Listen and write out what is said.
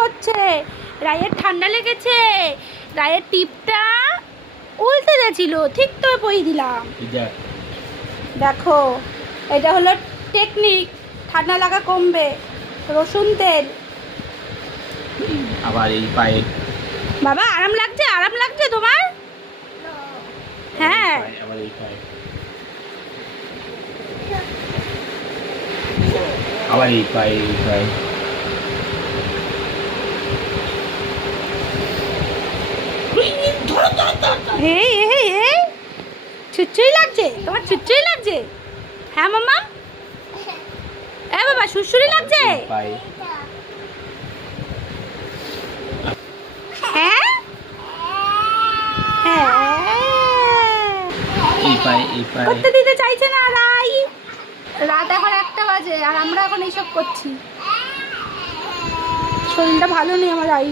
করছে। রায়ের ঠান্ডা লেগেছে, রায়ের টিপটা উল্টে গেছিল, ঠিক তো বই দিলাম। দেখো এটা হলো টেকনিক, ঠান্ডা লাগা কমবে। রসুন তেল। আবার এই পায়ে বাবা আরাম লাগছে, আরাম লাগছে তোমার? হ্যাঁ আবার এই পায়ে আবার এই পায়ে এই পায়ে এই এই এই ছুচ্ছুই লাগছে তোমার, ছুচ্ছুই লাগছে? হ্যাঁ মাম্মা, এ বাবা সুরসুরি লাগছে? পায়ে হ্যাঁ হ্যাঁ এই পায়ে এই পায়ে করতে দিতে চাইছে না রাই। রাত এখন 1টা বাজে আর আমরা এখন এইসব করছি। শরীরটা ভালো নেই আমার রাই।